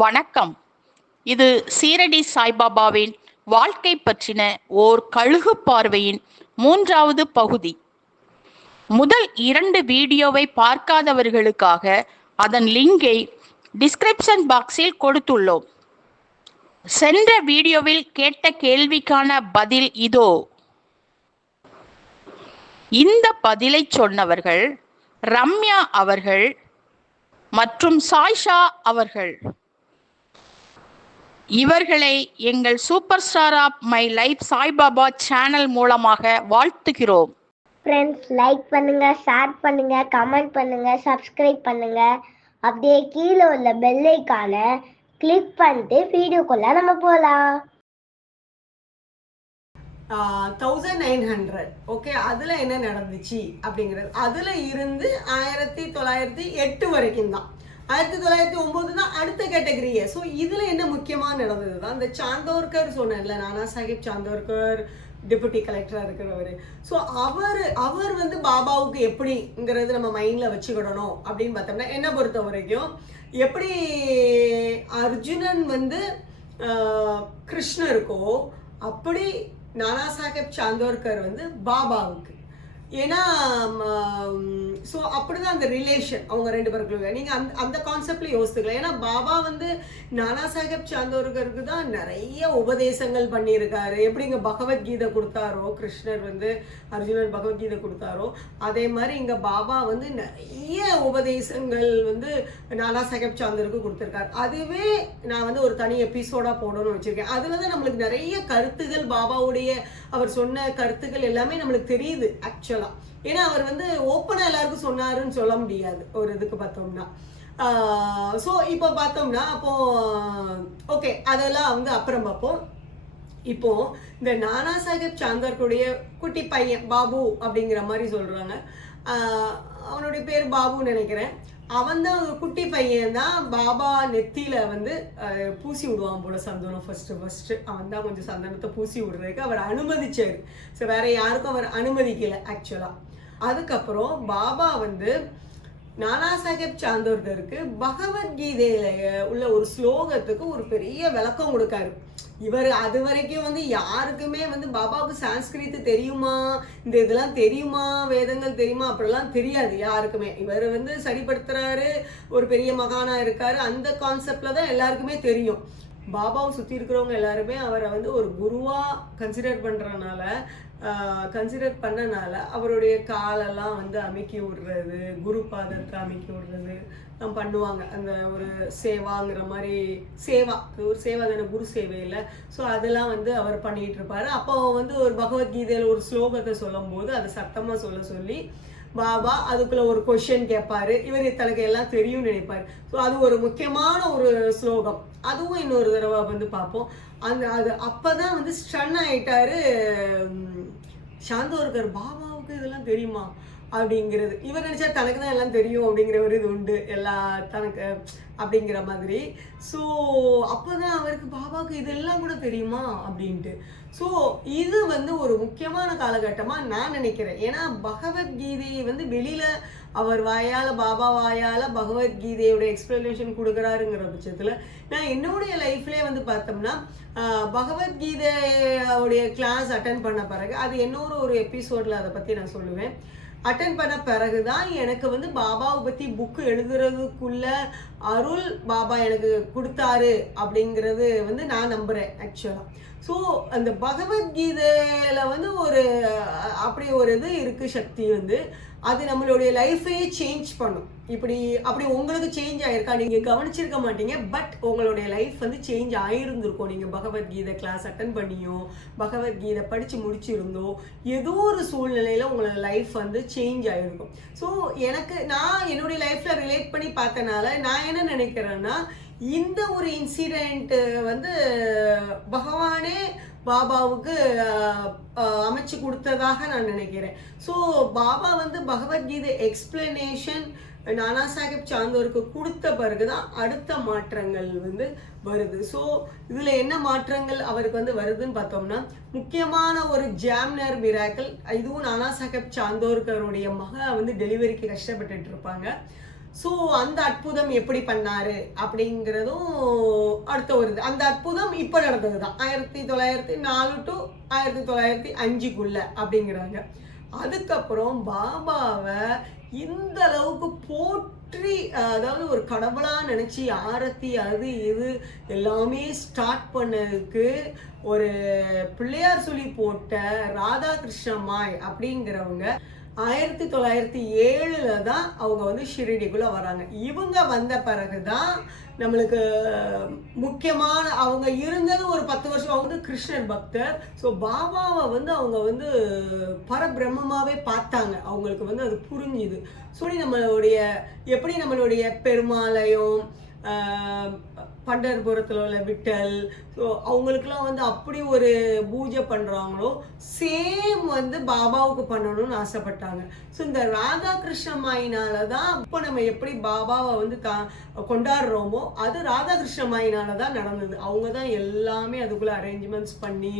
வணக்கம். இது சீரடி சாய்பாபாவின் வாழ்க்கை பற்றின ஓர் கழுகு பார்வையின் 3வது பகுதி. முதல் 2 வீடியோவை பார்க்காதவர்களுக்காக அதன் லிங்கை டிஸ்கிரிப்ஷன் பாக்ஸில் கொடுத்துள்ளோம். சென்ற வீடியோவில் கேட்ட கேள்விக்கான பதில் இதோ. இந்த பதிலை சொன்னவர்கள் ரம்யா அவர்கள் மற்றும் சாய்ஷா அவர்கள். இவர்களை எங்கள் super star of my life Saibaba channel மூலமாக வாழ்த்துகிறோம். ஃப்ரெண்ட்ஸ், லைக் பண்ணுங்க, ஷேர் பண்ணுங்க, கமெண்ட் பண்ணுங்க, சப்ஸ்கிரைப் பண்ணுங்க. அப்படியே கீழே உள்ள பெல் ஐகானை கிளிக் பண்ணிட்டு வீடியோக்குள்ள நம்ம போகலாம். 1900 ஓகே, அதுல என்ன நடந்துச்சு அப்படிங்கிறது, அதுல இருந்து 1908 வரைக்கும் தான். 1909 தான் அடுத்த கேட்டகரியே. ஸோ இதுல என்ன முக்கியமா நடந்தது தான் இந்த சாந்தோர்கர் சொன்னேன்ல, நானா சாஹிப் சாந்தோர்கர் டெபுட்டி கலெக்டரா இருக்கிறவர். ஸோ அவர் வந்து பாபாவுக்கு எப்படிங்கிறது நம்ம மைண்ட்ல வச்சுக்கிடணும் அப்படின்னு பார்த்தோம்னா, என்ன பொறுத்த வரைக்கும் எப்படி அர்ஜுனன் வந்து கிருஷ்ணருக்கோ அப்படி நானா சாஹிப் சாந்தோர்கர் வந்து பாபாவுக்கு. ஏன்னா ஸோ அப்படிதான் அந்த ரிலேஷன் அவங்க 2 பேருக்குள்ள. நீங்கள் அந்த கான்செப்ட்ல யோசித்துக்கலாம். ஏன்னா பாபா வந்து நானா சாஹிப் சாந்தோர்கருக்கு தான் நிறைய உபதேசங்கள் பண்ணியிருக்காரு. எப்படி இங்கே பகவத்கீதை கொடுத்தாரோ, கிருஷ்ணர் வந்து அர்ஜுனர் பகவத்கீதை கொடுத்தாரோ, அதே மாதிரி இங்கே பாபா வந்து நிறைய உபதேசங்கள் வந்து நானா சாஹிப் சாந்தோருக்கு கொடுத்துருக்காரு. அதுவே நான் வந்து ஒரு தனி எபிசோடாக போடணும்னு வச்சுருக்கேன். அதில் தான் நம்மளுக்கு நிறைய கருத்துகள், பாபாவுடைய அவர் சொன்ன கருத்துக்கள் எல்லாமே நம்மளுக்கு தெரியுது ஆக்சுவலாக. ஏன்னா அவர் வந்து ஓப்பனாக எல்லாருக்கும் சொன்னாருன்னு சொல்ல முடியாது ஒரு இதுக்கு பார்த்தோம்னா. ஸோ இப்போ பார்த்தோம்னா அப்போ ஓகே, அதெல்லாம் வந்து அப்புறம் பார்ப்போம். இப்போ இந்த நானா சாஹிப் சாந்தோர்கருடைய குட்டி பையன் பாபு அப்படிங்கிற மாதிரி சொல்றாங்க. அவனுடைய பேர் பாபுன்னு நினைக்கிறேன். அவன் தான் ஒரு குட்டி பையன் தான். பாபா நெத்தியில வந்து பூசி விடுவான் போல சந்தனம். ஃபர்ஸ்ட் அவன் தான் கொஞ்சம் சந்தனத்தை பூசி விடுறதுக்கு அவர் அனுமதிச்சாரு. ஸோ வேற யாருக்கும் அவர் அனுமதிக்கல ஆக்சுவலா. அதுக்கப்புறம் பாபா வந்து நானா சாஹிப் சாந்தோர்கருக்கு பகவத்கீதையில உள்ள ஒரு ஸ்லோகத்துக்கு ஒரு பெரிய விளக்கம் கொடுக்காரு. இவர் அது வரைக்கும் வந்து யாருக்குமே வந்து பாபாவுக்கு சான்ஸ்கிரிட் தெரியுமா, இந்த இதெல்லாம் தெரியுமா, வேதங்கள் தெரியுமா அப்படிலாம் தெரியாது யாருக்குமே. இவர் வந்து சரிப்படுத்துறாரு, ஒரு பெரிய மகானா இருக்காரு, அந்த கான்செப்ட்ல தான் எல்லாருக்குமே தெரியும். பாபாவை சுற்றி இருக்கிறவங்க எல்லாருமே அவரை வந்து ஒரு குருவா கன்சிடர் பண்ணனால அவருடைய காலெல்லாம் வந்து அமைக்கி விடுறது, குரு பாதத்தை அமைக்கி விடுறது பண்ணுவாங்க. அந்த ஒரு சேவாங்கிற மாதிரி ஒரு சேவா தானே, குரு சேவை இல்லை. ஸோ அதெல்லாம் வந்து அவர் பண்ணிட்டு இருப்பாரு. அப்போ வந்து ஒரு பகவத்கீதையில் ஒரு ஸ்லோகத்தை சொல்லும் போது அதை சத்தமாக சொல்லி பாபா அதுக்குள்ள ஒரு கொஸ்டின் கேட்பாரு. இவர் தனக்கு எல்லாம் தெரியும்னு நினைப்பாரு. ஸோ அது ஒரு முக்கியமான ஒரு ஸ்லோகம். அதுவும் இன்னொரு தடவை வந்து பார்ப்போம். அது அப்பதான் வந்து ஸ்டன் ஆயிட்டாரு சாந்தோர்கர். பாபாவுக்கு இதெல்லாம் தெரியுமா அப்படிங்கிறது. இவர் நினைச்சா தனக்கு தான் எல்லாம் தெரியும் அப்படிங்கிற ஒரு இது உண்டு, எல்லா தனக்கு அப்படிங்கிற மாதிரி. ஸோ அப்போதான் அவருக்கு பாபாவுக்கு இதெல்லாம் கூட தெரியுமா அப்படின்ட்டு. ஸோ இது வந்து ஒரு முக்கியமான காலகட்டமாக நான் நினைக்கிறேன். ஏன்னா பகவத்கீதையை வந்து வெளியில் அவர் வாயால், பாபா வாயால் பகவத்கீதையோட எக்ஸ்பிளனேஷன் கொடுக்குறாருங்கிற பட்சத்தில் நான் என்னுடைய லைஃப்லேயே வந்து பார்த்தோம்னா பகவத்கீதையோடைய கிளாஸ் அட்டன் பண்ண பிறகு, அது இன்னொரு ஒரு எபிசோடில் அதை பற்றி நான் சொல்லுவேன். அட்டன் பண்ண பிறகுதான் எனக்கு வந்து பாபாவை பற்றி புக்கு எழுதுறதுக்குள்ள அருள் பாபா எனக்கு கொடுத்தாரு அப்படிங்கிறது வந்து நான் நம்புகிறேன் ஆக்சுவலாக. ஸோ அந்த பகவத்கீதையில் வந்து ஒரு அப்படி ஒரு இது இருக்குது, சக்தி வந்து அது நம்மளுடைய லைஃபையே சேஞ்ச் பண்ணும். அப்படி உங்களுக்கு சேஞ்ச் ஆயிருக்கா? நீங்கள் கவனிச்சிருக்க மாட்டீங்க, பட் உங்களுடைய லைஃப் வந்து சேஞ்ச் ஆயிருந்திருக்கும். நீங்கள் பகவத்கீதை கிளாஸ் அட்டன் பண்ணியோ, பகவத்கீதை படித்து முடிச்சிருந்தோ, ஏதோ ஒரு சூழ்நிலையில் உங்களோட லைஃப் வந்து சேஞ்ச் ஆகிருக்கும். ஸோ நான் என்னுடைய லைஃப்பில் ரிலேட் பண்ணி பார்த்தனால நான் என்ன நினைக்கிறேன்னா, இந்த ஒரு இன்சிடென்ட் வந்து பகவானே பாபாவுக்கு அமைச்சு கொடுத்ததாக நான் நினைக்கிறேன். ஸோ பாபா வந்து பகவத்கீதை எக்ஸ்பிளனேஷன் நானா சாஹிப் சாந்தோருக்கு கொடுத்த பிறகுதான் அடுத்த மாற்றங்கள் வந்து வருது. ஸோ இதில் என்ன மாற்றங்கள் அவருக்கு வந்து வருதுன்னு பார்த்தோம்னா, முக்கியமான ஒரு ஜாம்னர் மிராக்கிள். இதுவும் நானா சாஹிப் சாந்தோர்கருடைய மக வந்து டெலிவரிக்கு கஷ்டப்பட்டுட்டு இருப்பாங்க. ஸோ அந்த அற்புதம் எப்படி பண்ணாரு அப்படிங்கிறதும் அடுத்த ஒரு இது. அந்த அற்புதம் இப்போ நடந்தது தான் 1904 to 1905 அப்படிங்கிறாங்க. அதுக்கப்புறம் பாபாவை இந்த அளவுக்கு போற்றி, அதாவது ஒரு கடவுளா நினைச்சு ஆரத்தி அது இது எல்லாமே ஸ்டார்ட் பண்ணதுக்கு ஒரு பிள்ளையார் சொல்லி போட்ட ராதாகிருஷ்ணமாய் அப்படிங்கிறவங்க 1907 தான் அவங்க வந்து ஷிரடிக்குள்ள வராங்க. இவங்க வந்த பிறகுதான் நம்மளுக்கு முக்கியமான, அவங்க இருந்தது ஒரு 10 வருஷம். அவங்க வந்து கிருஷ்ணர் பக்தர். ஸோ பாபாவை வந்து அவங்க வந்து பரபிரம்மமாவே பார்த்தாங்க. அவங்களுக்கு வந்து அது புரிஞ்சுது. ஸோ எப்படி நம்மளுடைய பெருமாளையும் பண்டர்புரத்தில் உள்ள விட்டல், ஸோ அவங்களுக்குலாம் வந்து அப்படி ஒரு பூஜை பண்ணுறாங்களோ சேம் வந்து பாபாவுக்கு பண்ணணும்னு ஆசைப்பட்டாங்க. ஸோ இந்த ராதாகிருஷ்ணமாயினால தான் இப்போ நம்ம எப்படி பாபாவை வந்து கொண்டாடுறோமோ அது ராதாகிருஷ்ணமாயினால தான் நடந்தது. அவங்க தான் எல்லாமே அதுக்குள்ளே அரேஞ்ச்மெண்ட்ஸ் பண்ணி,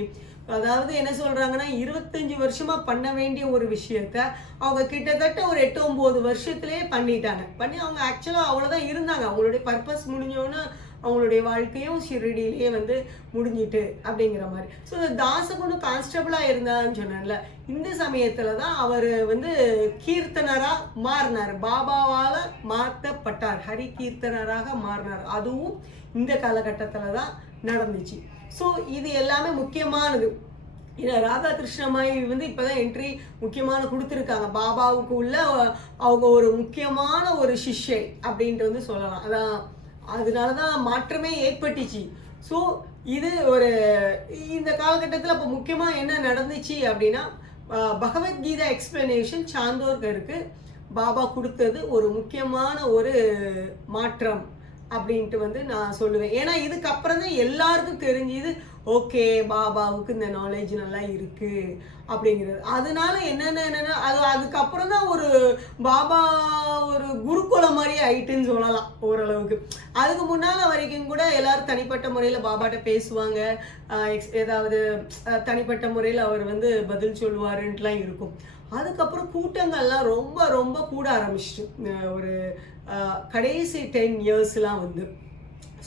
அதாவது என்ன சொல்றாங்கன்னா 25 வருஷமா பண்ண வேண்டிய ஒரு விஷயத்த அவங்க கிட்டத்தட்ட ஒரு 8-9 வருஷத்துலயே பண்ணிட்டாங்க. பண்ணி அவங்க ஆக்சுவலா அவ்வளவுதான் இருந்தாங்க. அவங்களுடைய பர்பஸ் முடிஞ்சோன்னா அவங்களுடைய வாழ்க்கையும் ஷிரடியிலேயே வந்து முடிஞ்சிட்டு அப்படிங்கிற மாதிரி. ஸோ தாசகுண்டு கான்ஸ்டபிளா இருந்தான்னு சொன்னேன்ல, இந்த சமயத்துல தான் அவர் வந்து கீர்த்தனரா மாறினார். பாபாவால மாற்றப்பட்டார், ஹரி கீர்த்தனராக மாறினார். அதுவும் இந்த காலகட்டத்துல தான் நடந்துச்சு. ஸோ இது எல்லாமே முக்கியமானது. ஏன்னா ராதாகிருஷ்ணமாய் வந்து இப்போதான் என்ட்ரி முக்கியமான கொடுத்துருக்காங்க. பாபாவுக்கு உள்ள அவங்க ஒரு முக்கியமான ஒரு சிஷ்யை அப்படின்ட்டு வந்து சொல்லலாம். அதான் அதனால தான் மாற்றமே ஏற்பட்டுச்சு. ஸோ இது ஒரு இந்த காலகட்டத்தில் இப்போ முக்கியமாக என்ன நடந்துச்சு அப்படின்னா, பகவத்கீதா எக்ஸ்பிளனேஷன் சாந்தோர்கருக்கு பாபா கொடுத்தது ஒரு முக்கியமான ஒரு மாற்றம் அப்படின்ட்டு வந்து நான் சொல்லுவேன். ஏன்னா இதுக்கப்புறம் தான் எல்லாருக்கும் தெரிஞ்சுது, ஓகே பாபாவுக்கு இந்த நாலேஜ் நல்லா இருக்கு அப்படிங்கிறது. அதனால என்னென்ன அதுக்கப்புறம் தான் ஒரு பாபா ஒரு குருகுலம் மாதிரி ஆயிட்டுன்னு சொல்லலாம் ஓரளவுக்கு. அதுக்கு முன்னால வரைக்கும் கூட எல்லாரும் தனிப்பட்ட முறையில் பாபாட்ட பேசுவாங்க, ஏதாவது தனிப்பட்ட முறையில் அவர் வந்து பதில் சொல்லுவாருன்ட்டுலாம் இருக்கும். அதுக்கப்புறம் கூட்டங்கள்லாம் ரொம்ப ரொம்ப கூட ஆரம்பிச்சிட்டு ஒரு கடைசி 10 இயர்ஸ்லாம் வந்து.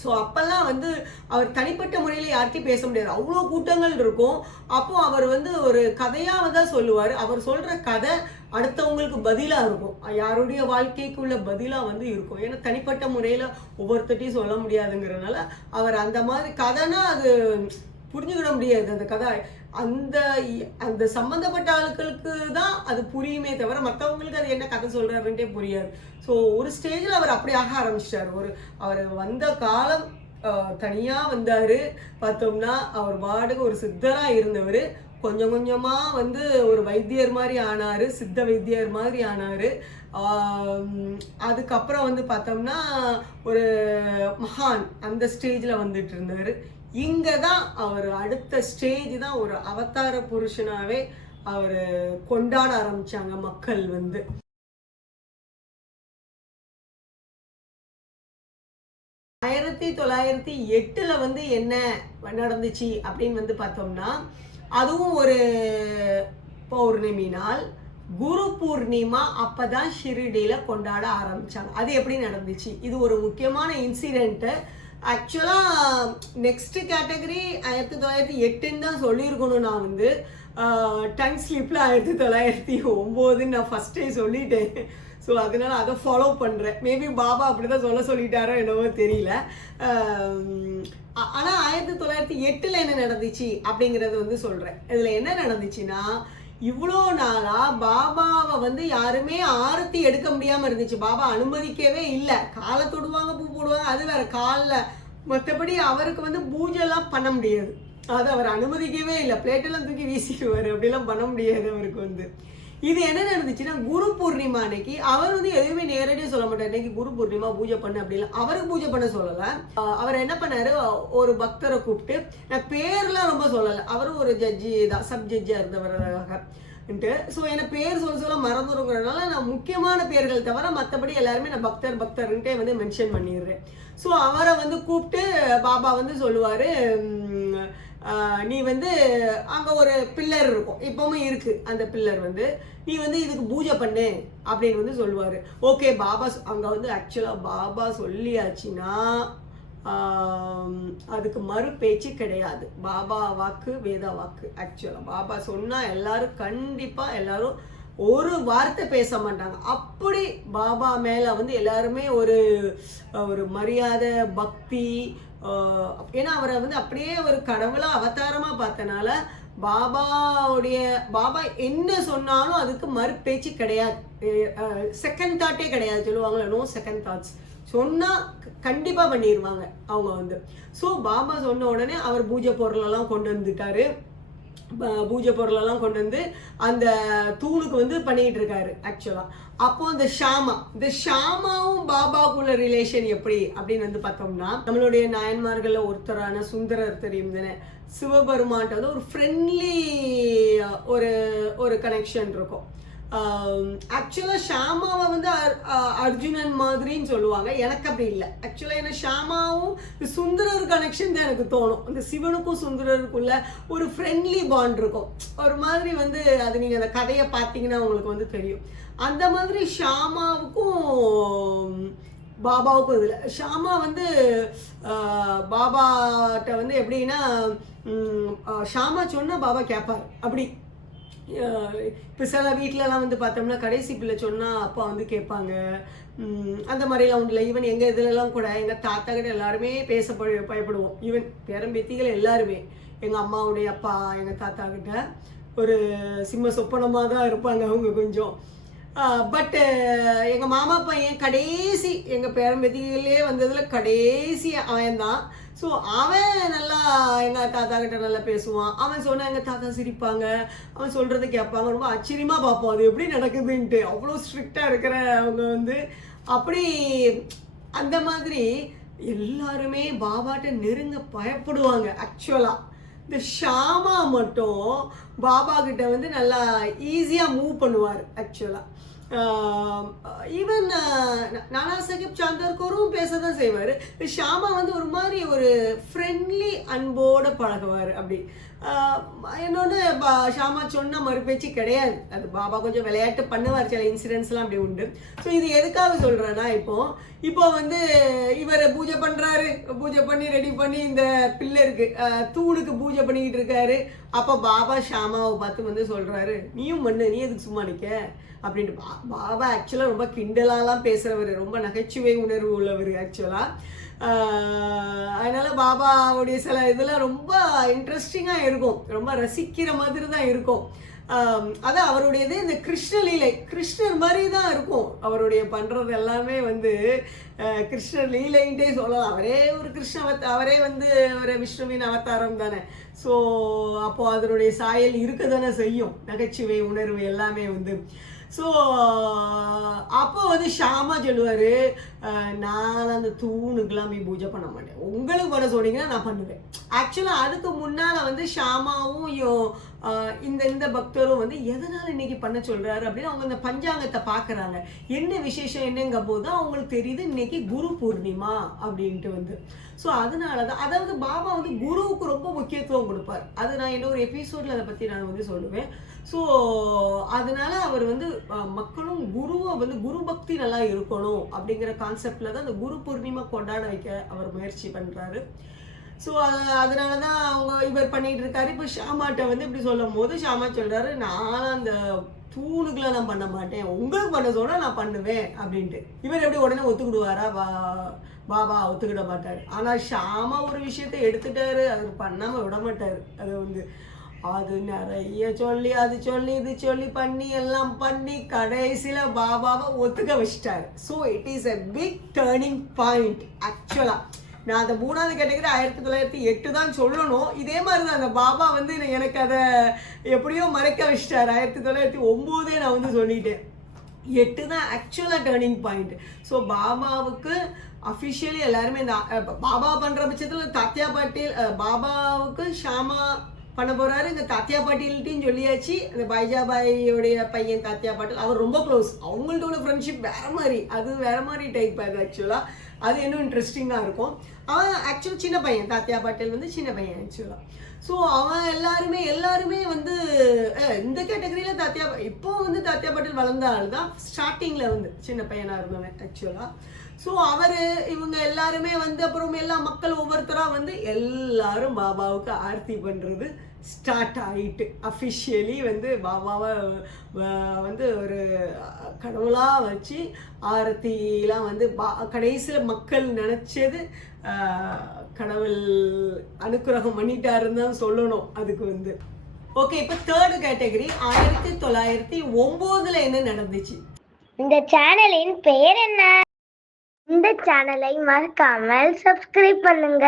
ஸோ அப்போல்லாம் வந்து அவர் தனிப்பட்ட முறையில் யார்கிட்டையும் பேச முடியாது, அவ்வளோ கூட்டங்கள் இருக்கும். அப்போ அவர் வந்து ஒரு கதையாக தான் சொல்லுவார். அவர் சொல்கிற கதை அடுத்தவங்களுக்கு பதிலாக இருக்கும், யாருடைய வாழ்க்கைக்குள்ள பதிலாக வந்து இருக்கும். ஏன்னா தனிப்பட்ட முறையில் ஒவ்வொருத்தட்டையும் சொல்ல முடியாதுங்கிறதுனால அவர் அந்த மாதிரி கதைனா அது புரிஞ்சுக்கிட முடியாது. அந்த கதை அந்த அந்த சம்மந்தப்பட்ட ஆட்களுக்கு தான் அது புரியுமே தவிர மற்றவங்களுக்கு அது என்ன கதை சொல்றாருன்ட்டே புரியாது. ஸோ ஒரு ஸ்டேஜில் அவர் அப்படி ஆக ஆரம்பிச்சிட்டார். அவர் வந்த காலம் தனியாக வந்தார். பார்த்தோம்னா அவர் பாட்டுக்கு ஒரு சித்தராக இருந்தவர் கொஞ்சம் கொஞ்சமாக வந்து ஒரு வைத்தியர் மாதிரி ஆனார், சித்த வைத்தியர் மாதிரி ஆனார். அதுக்கப்புறம் வந்து பார்த்தோம்னா ஒரு மகான் அந்த ஸ்டேஜில் வந்துட்டு இருந்தார். இங்கே தான் அவர் அடுத்த ஸ்டேஜ் தான் ஒரு அவதார புருஷனாகவே அவர் கொண்டாட ஆரம்பித்தாங்க மக்கள் வந்து. – 1908 வந்து என்ன நடந்துச்சு அப்படின்னு வந்து பார்த்தோம்னா, அதுவும் ஒரு பௌர்ணமி நாள், குரு பூர்ணிமா. அப்பதான் ஷிரடியில கொண்டாட ஆரம்பிச்சாங்க. அது எப்படி நடந்துச்சு, இது ஒரு முக்கியமான இன்சிடென்ட்டு. ஆக்சுவலா நெக்ஸ்ட் கேட்டகரி 1908 தான் சொல்லியிருக்கணும். நான் வந்து டங் ஸ்லிப்ல 1909 நான் ஃபர்ஸ்டே சொல்லிட்டேன். ஸோ அதனால அதை ஃபாலோ பண்ணுறேன். மேபி பாபா அப்படிதான் சொல்லிட்டாரோ என்னவோ தெரியல. ஆனால் 1908 என்ன நடந்துச்சு அப்படிங்கிறது வந்து சொல்கிறேன். இதில் என்ன நடந்துச்சுன்னா, இவ்வளோ நாளாக பாபாவை வந்து யாருமே ஆரத்தி எடுக்க முடியாமல் இருந்துச்சு. பாபா அனுமதிக்கவே இல்லை. காலை தொடுவாங்க, பூ போடுவாங்க, அது வேற காலில். மற்றபடி அவருக்கு வந்து பூஜைலாம் பண்ண முடியாது, அது அவர் அனுமதிக்கவே இல்லை. பிளேட்டெல்லாம் தூக்கி வீசிடுவார், அப்படிலாம் பண்ண முடியாது அவருக்கு வந்து. இது என்ன நடந்துச்சுன்னா, குரு பூர்ணிமா அன்னைக்கு அவர் வந்து எதுவுமே நேரடியாக சொல்ல மாட்டார், இன்னைக்கு குரு பூர்ணிமா பூஜை பண்ணு அப்படிலாம் அவருக்கு பூஜை பண்ண சொல்லலை. அவர் என்ன பண்ணாரு, ஒரு பக்தரை கூப்பிட்டு, நான் பேர்லாம் ரொம்ப சொல்லலை, அவரும் ஒரு ஜட்ஜி தான், சப் ஜட்ஜியாக இருந்தவராக. ஸோ என்ன பேர் சொல்ல மறந்துருங்கிறதுனால நான் முக்கியமான பேர்கள் தவிர மற்றபடி எல்லாருமே நான் பக்தர்ன்ட்டே வந்து மென்ஷன் பண்ணிடுறேன். ஸோ அவரை வந்து கூப்பிட்டு பாபா வந்து சொல்லுவார், நீ வந்து அங்கே ஒரு பில்லர் இருக்கும், இப்போவும் இருக்குது அந்த பில்லர் வந்து, நீ வந்து இதுக்கு பூஜை பண்ணு அப்படின்னு வந்து சொல்லுவார். ஓகே பாபா அங்கே வந்து ஆக்சுவலாக பாபா சொல்லியாச்சுன்னா அதுக்கு மறு பேச்சு கிடையாது. பாபா வாக்கு வேதா வாக்கு. ஆக்சுவலாக பாபா சொன்னால் எல்லாரும் கண்டிப்பாக எல்லாரும் ஒரு வார்த்தை பேச மாட்டாங்க. அப்படி பாபா மேலே வந்து எல்லாருமே ஒரு ஒரு மரியாதை பக்தி, ஏன்னா அவரை வந்து அப்படியே ஒரு கடவுளாக அவதாரமாக பார்த்தனால பாபா என்ன சொன்னாலும் அதுக்கு மறுபேச்சு கிடையாது, செகண்ட் தாட்டே கிடையாது. சொல்லுவாங்களே நோ செகண்ட் தாட்ஸ், சொன்னால் கண்டிப்பாக பண்ணிடுவாங்க அவங்க வந்து. ஸோ பாபா சொன்ன உடனே அவர் பூஜை பொருளெல்லாம் கொண்டு வந்துட்டாரு. பூஜை பொருளெல்லாம் கொண்டு வந்து அந்த தூணுக்கு வந்து பண்ணிட்டு இருக்காரு ஆக்சுவலாக. அப்போ இந்த ஷாமாவும் பாபாவுக்குள்ள ரிலேஷன் எப்படி அப்படின்னு வந்து பார்த்தோம்னா, நம்மளுடைய நாயன்மார்களில் ஒருத்தரான சுந்தரர் தெரியும் தானே, சிவபெருமான்ட்ட வந்து ஒரு ஃப்ரெண்ட்லி ஒரு கனெக்ஷன் இருக்கும். ஆக்சுவலாக ஷாமாவை வந்து அர்ஜுனன் மாதிரின்னு சொல்லுவாங்க, எனக்கு அப்படி இல்லை ஆக்சுவலாக. ஏன்னா ஷாமாவும் சுந்தரர் கனெக்ஷன் தான் எனக்கு தோணும். இந்த சிவனுக்கும் சுந்தரருக்குள்ள ஒரு ஃப்ரெண்ட்லி பாண்ட் இருக்கும் ஒரு மாதிரி வந்து, அது நீங்கள் அந்த கதையை பார்த்தீங்கன்னா உங்களுக்கு வந்து தெரியும். அந்த மாதிரி ஷாமாவுக்கும் பாபாவுக்கும் இதில் ஷாமா வந்து பாபாட்ட வந்து எப்படின்னா, ஷாமா சொன்னால் பாபா கேட்பார். அப்படி இப்போ சில வீட்டிலலாம் வந்து பார்த்தோம்னா கடைசி பிள்ளை சொன்னால் அப்பா வந்து கேட்பாங்க, அந்த மாதிரிலாம் உண்டு. ஈவன் எங்கள் இதிலெல்லாம் கூட எங்கள் தாத்தா கிட்ட எல்லாருமே பேச பயப்படுவோம். ஈவன் பேரம்பேத்திகள் எல்லாருமே எங்கள் அம்மாவுடைய அப்பா எங்கள் தாத்தா கிட்ட ஒரு சிம்ம சொப்பனமாக தான் இருப்பாங்க அவங்க கொஞ்சம். பட்டு எங்கள் மாமா பையன் கடைசி எங்கள் பேரம்பேத்திகளே வந்ததில் கடைசி அவன் தான். ஸோ அவன் நல்லா எங்கள் தாத்தா கிட்ட நல்லா பேசுவான். அவன் சொன்னால் எங்கள் தாத்தா சிரிப்பாங்க, அவன் சொல்கிறது கேட்பாங்க. ரொம்ப ஆச்சரியமாக பார்ப்போம் அது எப்படி நடக்குதுன்ட்டு. அவ்வளோ ஸ்ட்ரிக்டாக இருக்கிற அவங்க வந்து அப்படி அந்த மாதிரி எல்லாருமே பாபாட்ட நெருங்க பயப்படுவாங்க ஆக்சுவலாக. இந்த ஷாமா மட்டும் பாபா கிட்ட வந்து நல்லா ஈஸியாக மூவ் பண்ணுவார் ஆக்சுவலாக. ஈவன் நானா சாஹிப் சாந்தோர்கரும் பேச தான் செய்வார். ஷாமா வந்து ஒரு மாதிரி ஒரு ஃப்ரெண்ட்லி அன்போடு பழகுவார். அப்படி இன்னொன்று ஷாமா சொன்னால் மறுபேச்சு கிடையாது. அது பாபா கொஞ்சம் விளையாட்டு பண்ணுவார், சில இன்சிடென்ட்ஸ்லாம் அப்படி உண்டு. ஸோ இது எதுக்காக சொல்கிறேன்னா, இப்போ வந்து இவர் பூஜை பண்ணுறாரு, பூஜை பண்ணி ரெடி பண்ணி இந்த பில்லருக்கு தூணுக்கு பூஜை பண்ணிக்கிட்டு இருக்காரு. அப்போ பாபா ஷாமாவை பார்த்து வந்து சொல்கிறாரு, நீயும் பண்ணு, நீ எதுக்கு சும்மா நிற்க அப்படின்ட்டு. பாபா ஆக்சுவலாக ரொம்ப கிண்டலாலாம் பேசுகிறவர், ரொம்ப நகைச்சுவை உணர்வு உள்ளவர் ஆக்சுவலாக. அதனால் பாபாவுடைய சில இதெல்லாம் ரொம்ப இன்ட்ரெஸ்டிங்காக இருக்கும், ரொம்ப ரசிக்கிற மாதிரி தான் இருக்கும். அதான் அவருடையது இந்த கிருஷ்ணலீலை, கிருஷ்ணர் மாதிரி தான் இருக்கும் அவருடைய பண்ணுறது எல்லாமே வந்து கிருஷ்ணர் லீலைன்ட்டே சொல்லலாம். அவரே ஒரு அவரே வந்து ஒரு விஷ்ணுவின் அவதாரம் தானே. ஸோ அப்போது அதனுடைய சாயல் இருக்க தானே செய்யும், நகைச்சுவை உணர்வு எல்லாமே வந்து. ஸோ அப்போ வந்து ஷாமா சொல்லுவார், நான் அந்த தூணுக்கெல்லாம் போய் பூஜை பண்ண மாட்டேன், உங்களுக்கு பண்ண சொன்னீங்கன்னா நான் பண்ணுவேன். ஆக்சுவலாக அதுக்கு முன்னால் வந்து ஷாமாவும் இந்த பக்தரும் வந்து எதனால் இன்னைக்கு பண்ண சொல்கிறாரு அப்படின்னு அவங்க இந்த பஞ்சாங்கத்தை பார்க்குறாங்க. என்ன விசேஷம் என்னங்க போது அவங்களுக்கு தெரியுது இன்னைக்கு குரு பூர்ணிமா அப்படின்ட்டு வந்து. ஸோ அதனால தான், அதாவது பாபா வந்து குருவுக்கு ரொம்ப முக்கியத்துவம் கொடுப்பார். அது நான் இன்னொரு எபிசோடில் அதை பற்றி நான் வந்து சொல்லுவேன். ஸோ அதனால அவர் வந்து மக்களும் குருவை வந்து குரு பக்தி நல்லா இருக்கணும் அப்படிங்கிற கான்செப்டில் தான் அந்த குரு பூர்ணிமா கொண்டாட வைக்க அவர் முயற்சி பண்ணுறாரு. ஸோ அதனால தான் இவர் பண்ணிகிட்டு இருக்காரு. இப்போ ஷாமாட்ட வந்து இப்படி சொல்லும் போது ஷாமா சொல்கிறாரு, நான் அந்த தூணுக்கெலாம் நான் பண்ண மாட்டேன், உங்களுக்கு பண்ண சொன்னால் நான் பண்ணுவேன் அப்படின்ட்டு. இவர் எப்படி உடனே ஒத்துக்கிடுவாரா? பாபா ஒத்துக்கிட மாட்டார். ஆனால் ஷாமா ஒரு விஷயத்தை எடுத்துட்டாரு, அது பண்ணாமல் விட மாட்டார். அது வந்து அது நிறைய சொல்லி அது சொல்லி இது சொல்லி பண்ணி எல்லாம் பண்ணி கடைசியில் பாபாவை ஒத்துக்க வச்சிட்டாரு. So it is a big turning point ஆக்சுவலாக. நான் அந்த 3வது கேட்டகரி 1908 தான் சொல்லணும். இதே மாதிரி தான் அந்த பாபா வந்து எனக்கு அதை எப்படியோ மறைக்க வச்சிட்டார். 1909 நான் வந்து சொல்லிட்டேன். 8 தான் ஆக்சுவலாக டேர்னிங் பாயிண்ட். ஸோ பாபாவுக்கு அஃபிஷியலி எல்லாருமே இந்த பாபா பண்ணுற பட்சத்தில் தாத்தியா பாட்டீல் பாபாவுக்கு ஷாமா பண்ண போகிறாரு. இந்த தாத்தியா பாட்டீல்ட்டின்னு சொல்லியாச்சு. இந்த பைஜாபாயோடைய பையன் தாத்தியா பாட்டீல் அவர் ரொம்ப க்ளோஸ். அவங்கள்ட்ட உள்ள ஃப்ரெண்ட்ஷிப் வேறு மாதிரி, அது வேறு மாதிரி டைப் அது ஆக்சுவலாக. அது இன்னும் இன்ட்ரெஸ்டிங்காக இருக்கும். அவன் ஆக்சுவலி சின்ன பையன், தாத்தியா பாட்டேல் வந்து சின்ன பையன் ஆக்சுவலாக. ஸோ அவன் எல்லாருமே வந்து இந்த கேட்டகரியில் இப்போ வந்து தாத்தியா பாட்டேல் வளர்ந்த ஆள் தான். ஸ்டார்டிங்கில் வந்து சின்ன பையனாக இருந்தவன் ஆக்சுவலாக. ஸோ இவங்க எல்லாருமே வந்து அப்புறம் எல்லா மக்கள் ஒவ்வொருத்தராக வந்து எல்லாரும் பாபாவுக்கு ஆர்த்தி பண்ணுறது ஸ்டார்ட் ஆகிட்டு அஃபிஷியலி வந்து பாபாவை வந்து ஒரு கடவுளாக வச்சு ஆரத்திலாம் வந்து கடைசியில் மக்கள் நினச்சது கடவுள் அனுக்கிரகம் பண்ணிட்டாருன்னு தான் சொல்லணும் அதுக்கு வந்து. ஓகே, இப்போ தேர்டு கேட்டகரி 1909 என்ன நடந்துச்சு? இந்த சேனலின் பெயர் என்ன? இந்த சேனலை மறக்காமல் சப்ஸ்கிரைப் பண்ணுங்க.